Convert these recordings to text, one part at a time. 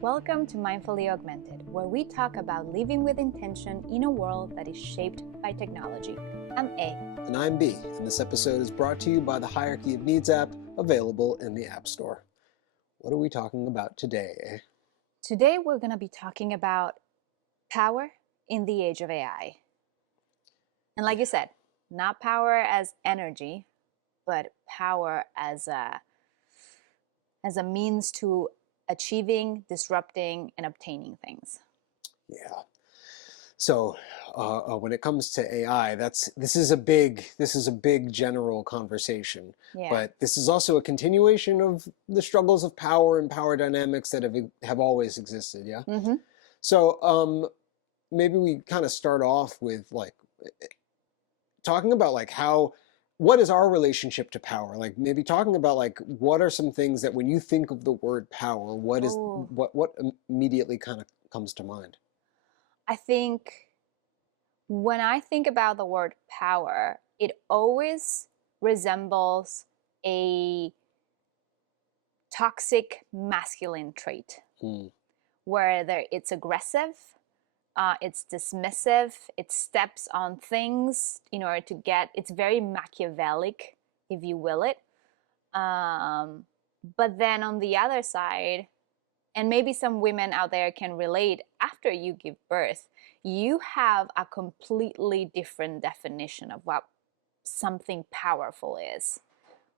Welcome to Mindfully Augmented, where we talk about living with intention in a world that is shaped by technology. I'm A. And I'm B, and this episode is brought to you by the Hierarchy of Needs app, available in the App Store. What are we talking about today? Today we're going to be talking about power in the age of AI. And like you said, not power as energy, but power as a means to achieving, disrupting, and obtaining things. Yeah. So when it comes to AI, this is a big general conversation. Yeah. But this is also a continuation of the struggles of power and power dynamics that have always existed. Yeah. Mm-hmm. So maybe we kind of start off with talking about what is our relationship to power? Like maybe talking about what are some things that when you think of the word power, what immediately kind of comes to mind? I think when I think about the word power, it always resembles a toxic masculine trait where it's aggressive, it's dismissive, it steps on things in order to get, it's very Machiavellic, if you will it. But then on the other side, and maybe some women out there can relate, after you give birth, you have a completely different definition of what something powerful is.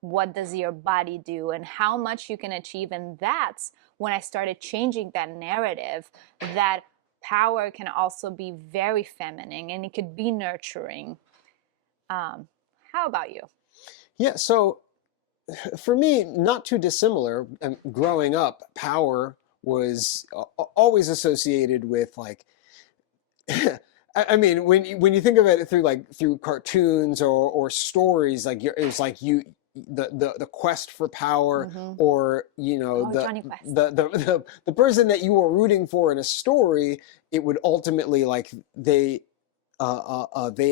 What does your body do and how much you can achieve? And that's when I started changing that narrative, that power can also be very feminine and it could be nurturing. How about you? Yeah, so for me, not too dissimilar. Growing up, power was always associated with I mean, when you think of it through cartoons or stories, it was the quest for power, or Johnny Quest. The person that you were rooting for in a story, it would ultimately they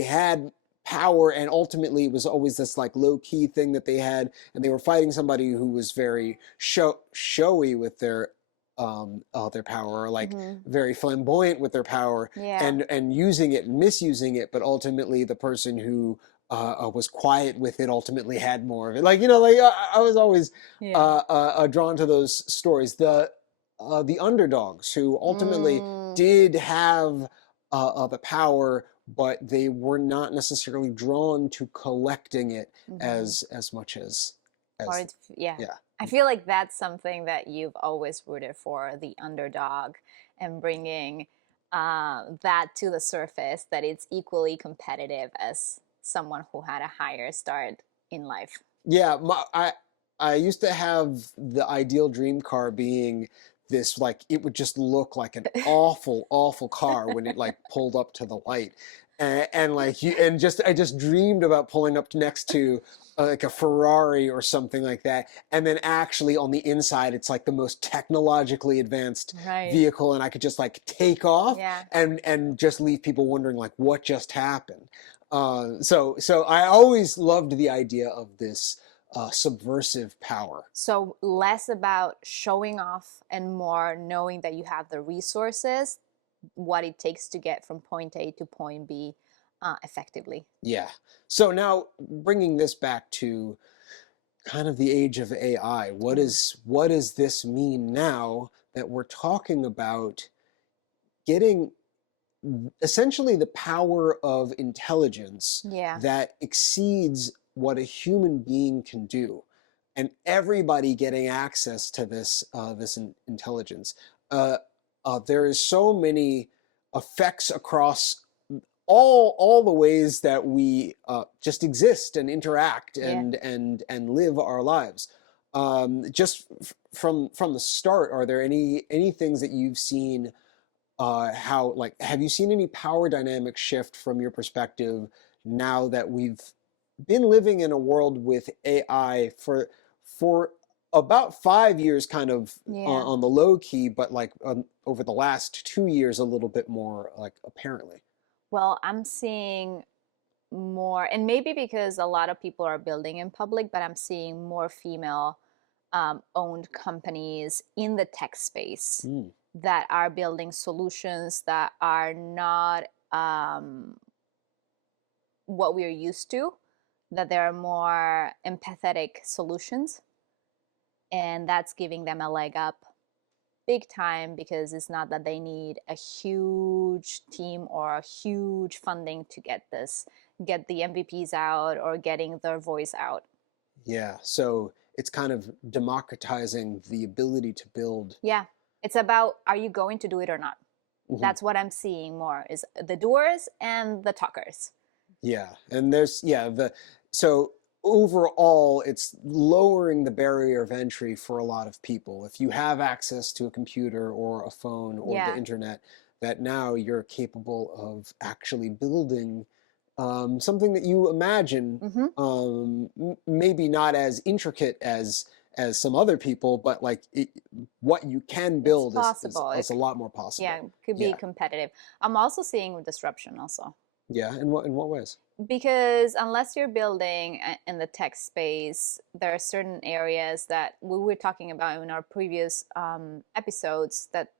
had power, and ultimately it was always this low key thing that they had, and they were fighting somebody who was very showy with their power, or very flamboyant with their power, Yeah. and using it and misusing it, but ultimately the person who was quiet with it ultimately had more of it. I was always drawn to those stories. The underdogs who ultimately did have the power, but they were not necessarily drawn to collecting it as much as Yeah. yeah. I feel like that's something that you've always rooted for, the underdog, and bringing that to the surface, that it's equally competitive as someone who had a higher start in life. Yeah, I used to have the ideal dream car being this, it would just look like an awful car when it pulled up to the light, and I just dreamed about pulling up next to like a Ferrari or something like that, and then actually on the inside it's like the most technologically advanced vehicle, and I could just take off and just leave people wondering what just happened. So I always loved the idea of this subversive power. So less about showing off and more knowing that you have the resources, what it takes to get from point A to point B effectively. Yeah. So now bringing this back to kind of the age of AI, what does this mean now that we're talking about getting essentially the power of intelligence that exceeds what a human being can do, and everybody getting access to this intelligence? There is so many effects across all the ways that we just exist and interact and live our lives. Just from the start, are there any things that you've seen? Have you seen any power dynamic shift from your perspective now that we've been living in a world with AI for about 5 years, kind of on the low key, but over the last 2 years, a little bit more apparently? Well, I'm seeing more, and maybe because a lot of people are building in public, but I'm seeing more female owned companies in the tech space Mm. that are building solutions that are not what we're used to, that there are more empathetic solutions. And that's giving them a leg up big time, because it's not that they need a huge team or a huge funding to get the MVPs out or getting their voice out. Yeah. So it's kind of democratizing the ability to build. Yeah. It's about, are you going to do it or not? Mhm. That's what I'm seeing more, is the doers and the talkers. Yeah. And there's, so overall, it's lowering the barrier of entry for a lot of people. If you have access to a computer or a phone or the Yeah. internet, that now you're capable of actually building something that you imagine, maybe not as intricate as some other people, but like what you can It's build possible. is a lot more possible. Yeah, it could be Yeah. competitive. I'm also seeing disruption also. Yeah. In what ways? Because unless you're building in the tech space, there are certain areas that we were talking about in our previous episodes, that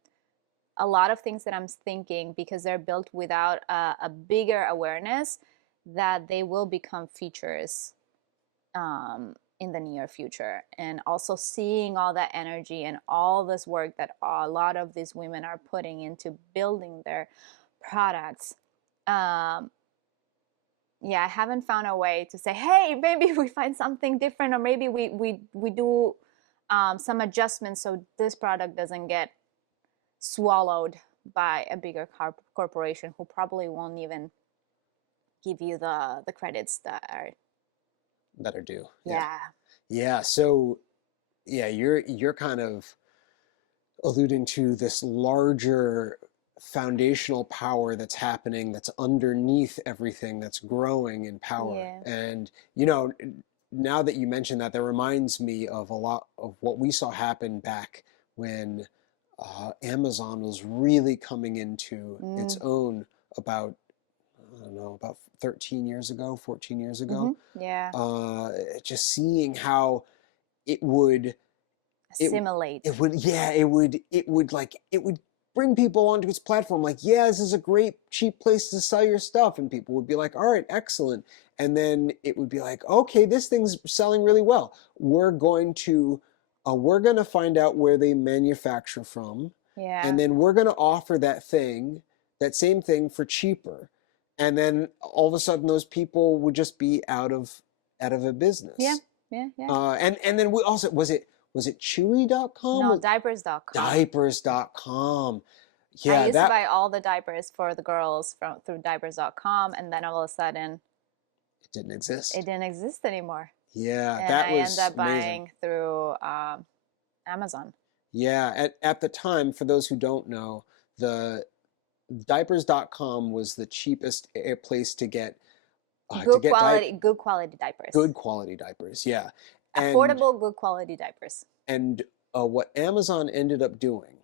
a lot of things that I'm thinking, because they're built without a bigger awareness, that they will become features in the near future. And also seeing all that energy and all this work that a lot of these women are putting into building their products. Yeah, I haven't found a way to say, hey, maybe we find something different, or maybe we do some adjustments so this product doesn't get swallowed by a bigger corporation who probably won't even give you the credits that That are due. Yeah. yeah. Yeah. So yeah, you're kind of alluding to this larger foundational power that's happening, that's underneath everything, that's growing in power. Yeah. And now that you mentioned that, that reminds me of a lot of what we saw happen back when Amazon was really coming into its own about, I don't know, about 13 years ago, 14 years ago. Yeah. Just seeing how it would it Assimilate. it would yeah it would bring people onto its platform, like, yeah, this is a great cheap place to sell your stuff, and people would be like, all right, excellent. And then it would be like, okay, this thing's selling really well, we're going to find out where they manufacture from, Yeah. and then we're going to offer that same thing for cheaper. And then all of a sudden those people would just be out of a business. Yeah. Yeah. Yeah. And then we also, was it Chewy.com? No, diapers.com. Diapers.com. I Yeah, used to that buy all the diapers for the girls through diapers.com, and then all of a sudden it didn't exist. it didn't exist anymore. Yeah, And that I ended was up amazing. buying through Amazon. Yeah, at the time, for those who don't know, the diapers.com was the cheapest place to get Good quality diapers. good quality diapers. Yeah. Affordable, good quality diapers. And what Amazon ended up doing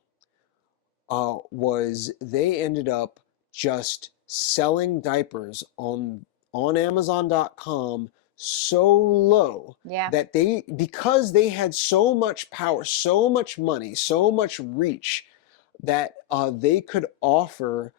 was they ended up just selling diapers on Amazon.com so low Yeah. that because they had so much power, so much money, so much reach, that they could offer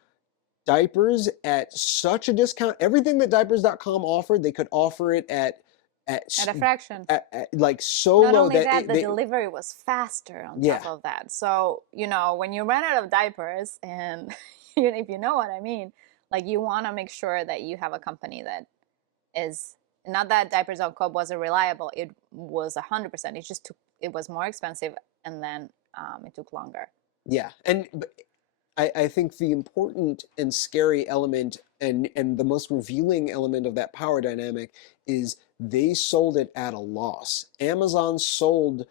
diapers at such a discount. Everything that diapers.com offered, they could offer it at At a fraction. like so Not low only that that, the delivery was faster on yeah. top of that. So, when you run out of diapers, and if you know what I mean, like, you want to make sure that you have a company that is not that diapers.com wasn't reliable. It was 100%. It was more expensive, and then it took longer. Yeah. And I think the important and scary element, and the most revealing element of that power dynamic, is they sold it at a loss. Amazon sold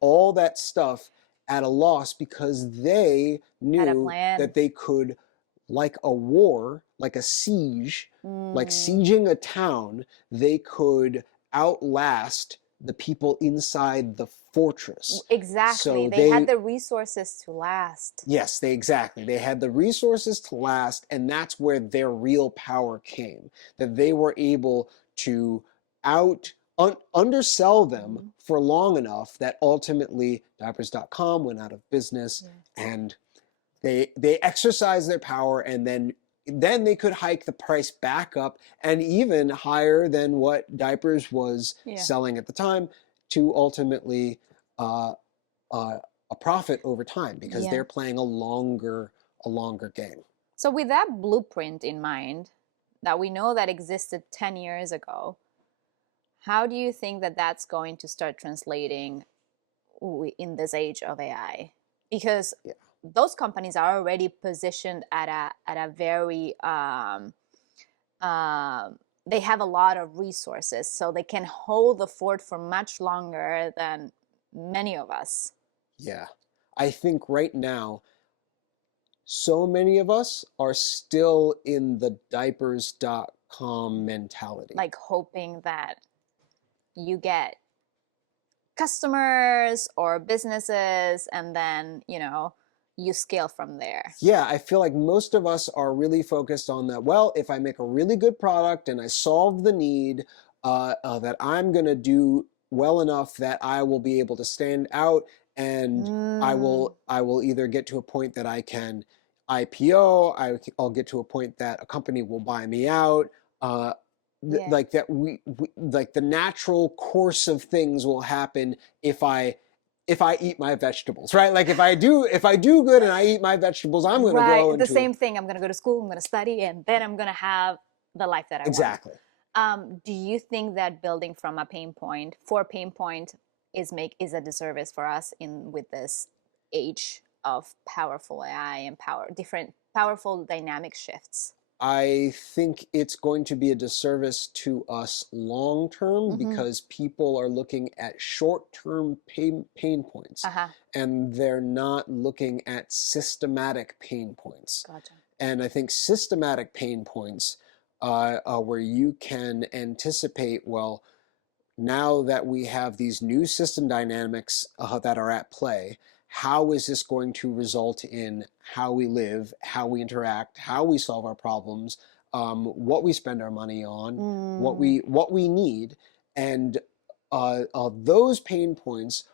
all that stuff at a loss because they Had a knew plan. that they could, like a war, like a siege, like sieging a town, they could outlast the people inside the fortress. Exactly. So They had the resources to last. Yes, they had the resources to last, and that's where their real power came. That they were able to undersell them for long enough that ultimately diapers.com went out of business, Yeah. and they exercised their power, and then they could hike the price back up and even higher than what diapers was selling at the time, to ultimately uh, a profit over time, because they're playing a longer game. So with that blueprint in mind that we know that existed 10 years ago, how do you think that that's going to start translating in this age of AI? Because those companies are already positioned at a very they have a lot of resources, so they can hold the fort for much longer than many of us. Yeah, I think right now so many of us are still in the diapers.com mentality. Like hoping that you get customers or businesses, and then you scale from there. Yeah, I feel like most of us are really focused on that. Well, if I make a really good product and I solve the need, that I'm going to do well enough that I will be able to stand out, and I will either get to a point that I can IPO, I'll get to a point that a company will buy me out. Like that, like the natural course of things will happen if I eat my vegetables, right? Like if I do good and I eat my vegetables, I'm going to grow into the same thing. I'm going to go to school, I'm going to study, and then I'm going to have the life that I exactly. want. Do you think that building from a pain point is a disservice for us with this age of powerful AI and different powerful dynamic shifts? I think it's going to be a disservice to us long term, because people are looking at short term pain points, and they're not looking at systematic pain points. Gotcha. And I think systematic pain points, where you can anticipate, well, now that we have these new system dynamics that are at play, how is this going to result in how we live, how we interact, how we solve our problems, what we spend our money on, what we need, and those pain points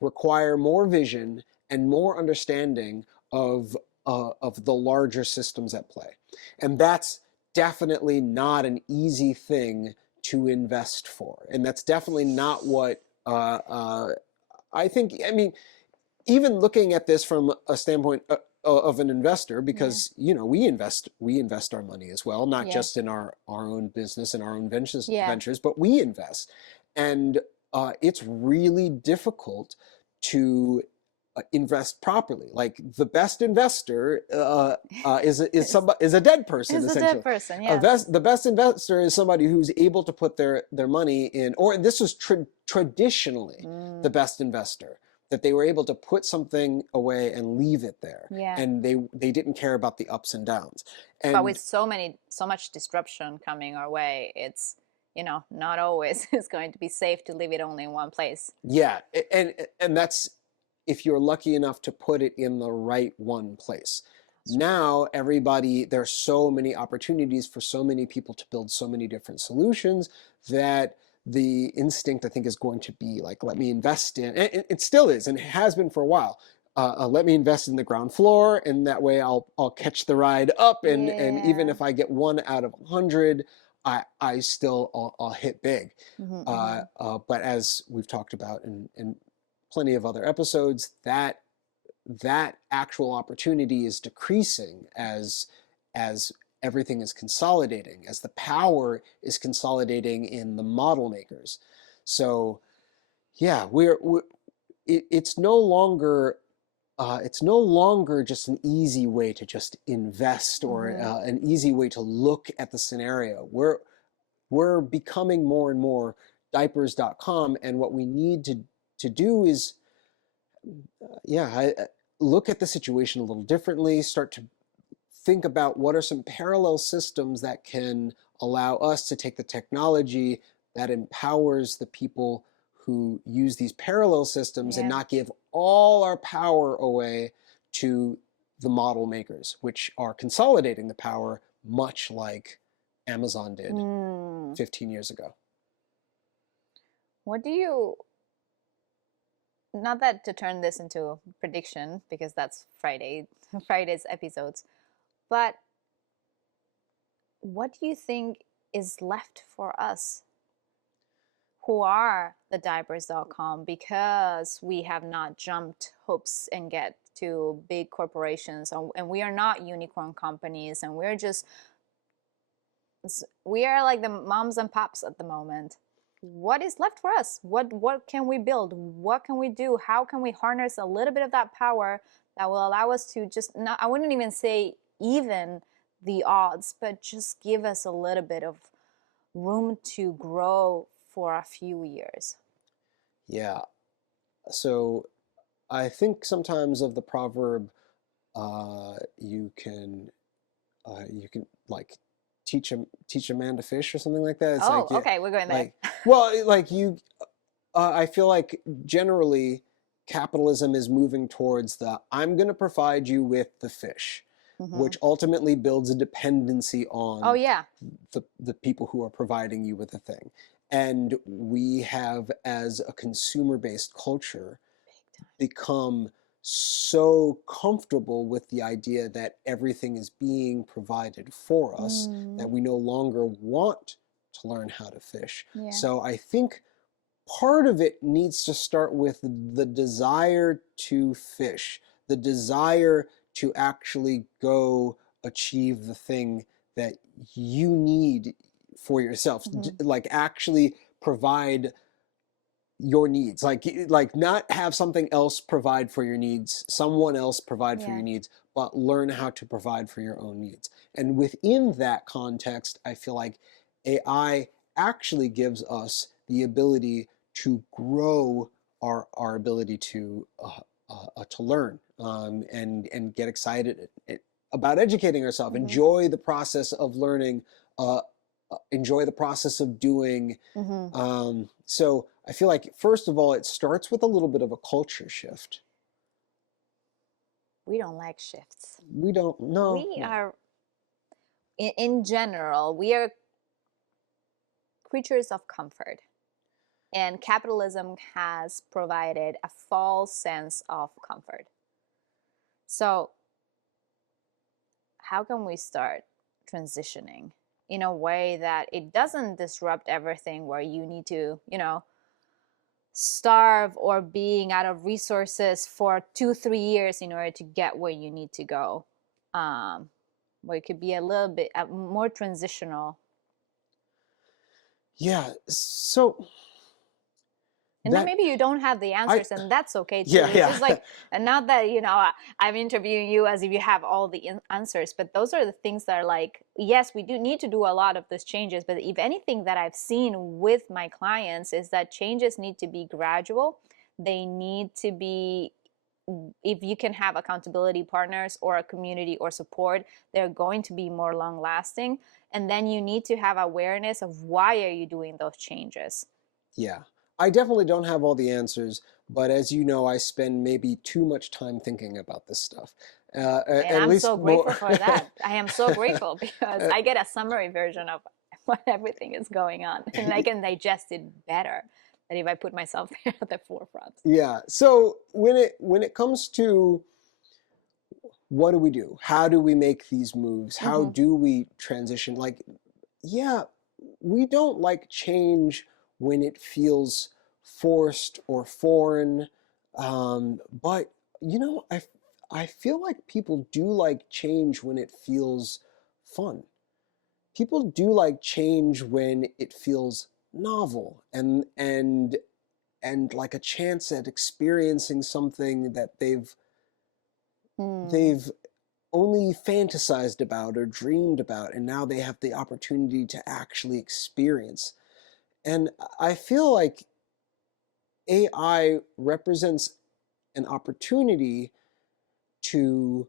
require more vision and more understanding of the larger systems at play, and that's definitely not an easy thing to invest for, and that's definitely not what I think. I mean, even looking at this from a standpoint of an investor, because we invest our money as well, not just in our own business and our own ventures, but we invest, and it's really difficult to invest properly. Like the best investor is a dead person. Is a dead person. The best investor is somebody who's able to put their money in, or this was traditionally the best investor, that they were able to put something away and leave it there, and they didn't care about the ups and downs. But with so much disruption coming our way, it's not always it's going to be safe to leave it only in one place. Yeah, and that's if you're lucky enough to put it in the right one place. Now there's so many opportunities for so many people to build so many different solutions, that the instinct, I think, is going to be like, let me invest in, and it still is, and it has been for a while. Let me invest in the ground floor, and that way I'll catch the ride up, and even if I get 1 out of 100, I'll hit big. But as we've talked about in plenty of other episodes, that actual opportunity is decreasing as everything is consolidating, as the power is consolidating in the model makers. So yeah, it's no longer just an easy way to just invest, or an easy way to look at the scenario. We're becoming more and more diapers.com, and what we need to do is look at the situation a little differently, start to think about what are some parallel systems that can allow us to take the technology that empowers the people who use these parallel systems, and not give all our power away to the model makers, which are consolidating the power, much like Amazon did 15 years ago. What do you, not that to turn this into a prediction because that's Friday's episodes, but what do you think is left for us who are the diapers.com, because we have not jumped hoops and get to big corporations, and we are not unicorn companies, and we are like the moms and pops at the moment. What is left for us? What can we build? What can we do? How can we harness a little bit of that power that will allow us to just not, I wouldn't even say even the odds, but just give us a little bit of room to grow for a few years? Yeah. So I think sometimes of the proverb, you can like teach a man to fish or something like that. It's Oh, like, yeah, okay, we're going there. well, like I feel like generally capitalism is moving towards the I'm going to provide you with the fish, Mm-hmm. which ultimately builds a dependency Oh, on yeah. the people who are providing you with the thing. And we have, as a consumer-based culture, become so comfortable with the idea that everything is being provided for us that we no longer want to learn how to fish. Yeah. So I think part of it needs to start with the desire to fish, the desire to actually go achieve the thing that you need for yourself, like actually provide your needs, like not have something else provide for your needs, someone else provide for Yeah. your needs, but learn how to provide for your own needs. And within that context, I feel like AI actually gives us the ability to grow our ability to learn, and get excited about educating ourselves, enjoy the process of learning, uh, enjoy the process of doing. So I feel like, first of all, it starts with a little bit of a culture shift. We don't like shifts. We don't, no, We no. are, in general, we are creatures of comfort. And capitalism has provided a false sense of comfort. So, how can we start transitioning in a way that it doesn't disrupt everything, where you need to, starve or being out of resources for 2-3 years in order to get where you need to go? Where it could be a little bit more transitional. Yeah, so And then that, maybe you don't have the I, answers, and that's okay too. yeah, It's yeah. just like, and not that, I'm interviewing you as if you have all the answers, but those are the things that are like, yes, we do need to do a lot of these changes. But if anything that I've seen with my clients is that changes need to be gradual. They need to be, if you can have accountability partners or a community or support, they're going to be more long lasting. And then you need to have awareness of why are you doing those changes. Yeah, I definitely don't have all the answers, but as you know, I spend maybe too much time thinking about this stuff. And At I'm least so grateful more. for that. I am so grateful because I get a summary version of what everything is going on, and I can digest it better than if I put myself there at the forefront. Yeah. So when it comes to what do we do? How do we make these moves? How Mm-hmm. do we transition? Like, yeah, we don't like change when it feels forced or foreign. But I feel like people do like change when it feels fun. People do like change when it feels novel and like a chance at experiencing something that Hmm. they've only fantasized about or dreamed about, and now they have the opportunity to actually experience. And I feel like AI represents an opportunity to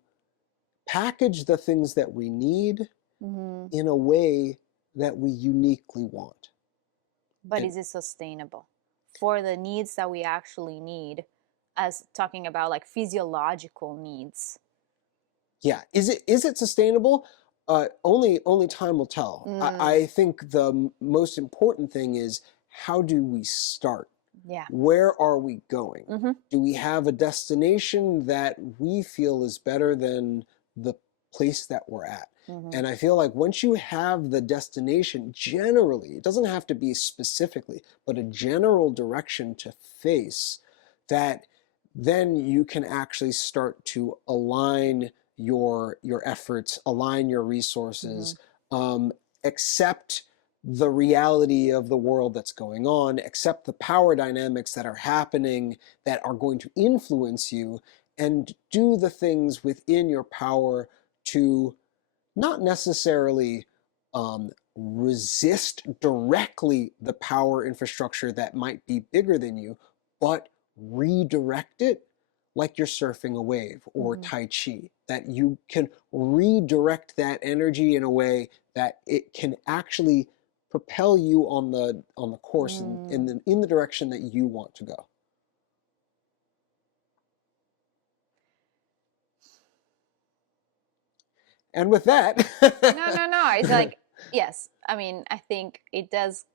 package the things that we need Mm-hmm. in a way that we uniquely want. But And is it sustainable for the needs that we actually need, as talking about like physiological needs? yeah, is it sustainable? Only time will tell. Mm. I think the most important thing is how do we start? Yeah. Where are we going? Mm-hmm. Do we have a destination that we feel is better than the place that we're at? Mm-hmm. And I feel like once you have the destination, generally, it doesn't have to be specifically, but a general direction to face, that then you can actually start to align your efforts, align your resources, accept the reality of the world that's going on, accept the power dynamics that are happening that are going to influence you, and do the things within your power to not necessarily resist directly the power infrastructure that might be bigger than you, but redirect it like you're surfing a wave or Tai Chi, that you can redirect that energy in a way that it can actually propel you on the course in the direction that you want to go. And with that, No. It's like, yes. I mean, I think it does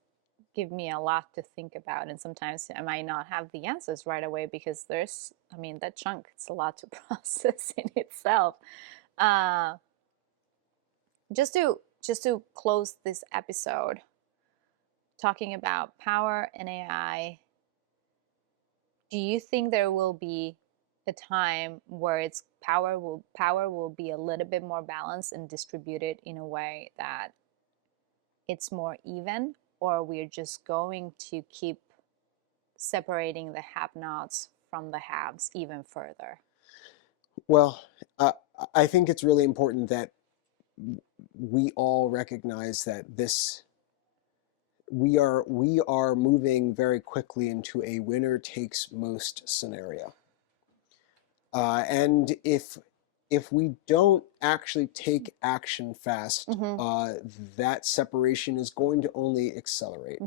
give me a lot to think about, and sometimes I might not have the answers right away because there's, I mean, that chunk, it's a lot to process in itself. Just to close this episode, talking about power and AI, do you think there will be a time where its power will be a little bit more balanced and distributed in a way that it's more even, or we're just going to keep separating the have-nots from the haves even further? Well, I think it's really important that we all recognize that we are moving very quickly into a winner takes most scenario. And if we don't actually take action fast, that separation is going to only accelerate.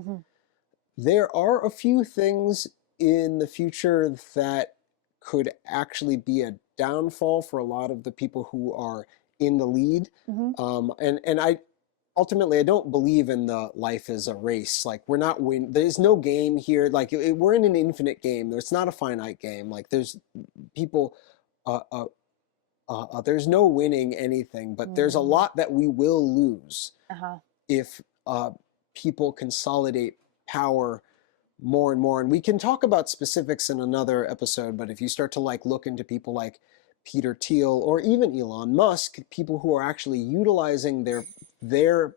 There are a few things in the future that could actually be a downfall for a lot of the people who are in the lead. And I ultimately, I don't believe in the life as a race. Like, we're not there's no game here. Like, we're in an infinite game. It's not a finite game. Like, there's people, there's no winning anything, but there's a lot that we will lose if people consolidate power more and more. And we can talk about specifics in another episode, but if you start to look into people like Peter Thiel or even Elon Musk, people who are actually utilizing their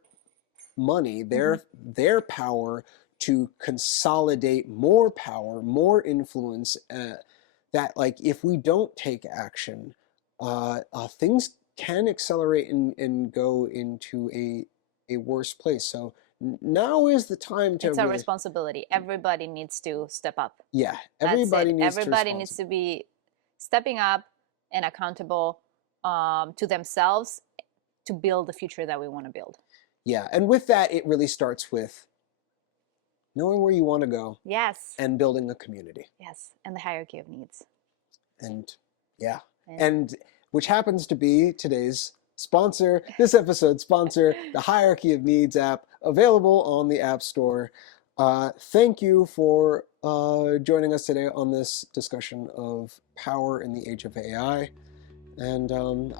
money, their power to consolidate more power, more influence, that if we don't take action, things can accelerate and go into a worse place. So now is the time to it's a responsibility. Everybody needs to step up. Yeah, everybody needs to be stepping up and accountable to themselves to build the future that we want to build. Yeah, and with that, it really starts with knowing where you want to go. Yes. And building a community. Yes, and the hierarchy of needs. And yeah, and which happens to be today's sponsor, this episode's sponsor, the Hierarchy of Needs app, available on the App Store. Thank you for joining us today on this discussion of power in the age of AI. And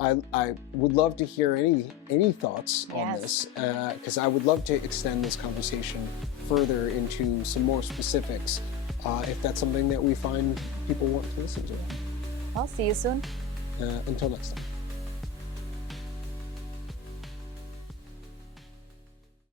I would love to hear any thoughts on this, because I would love to extend this conversation further into some more specifics, if that's something that we find people want to listen to. I'll see you soon. Until next time.